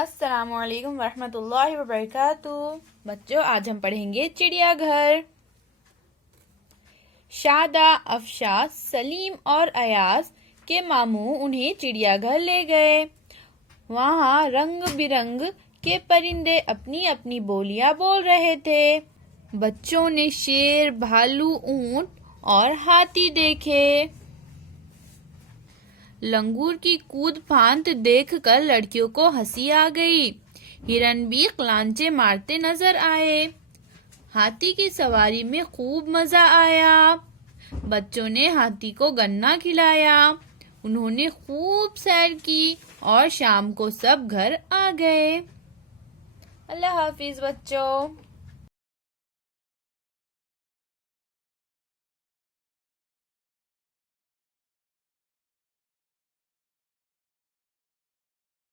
अस्सलामुअलैकुम वरहमतुल्लाहि वबरकातुहू। बच्चों, आज हम पढ़ेंगे चिड़ियाघर। शादा, अफशा, सलीम और अयास के मामू उन्हें चिड़ियाघर ले गए। वहाँ रंग बिरंग के परिंदे अपनी अपनी बोलियां बोल रहे थे। बच्चों ने शेर, भालू, ऊंट और हाथी देखे। लंगूर की कूद फांद देखकर लड़कियों को हंसी आ गई। हिरन भी क्लांचे मारते नजर आए। हाथी की सवारी में खूब मजा आया। बच्चों ने हाथी को गन्ना खिलाया। उन्होंने खूब सैर की और शाम को सब घर आ गए। अल्लाह हाफिज बच्चों।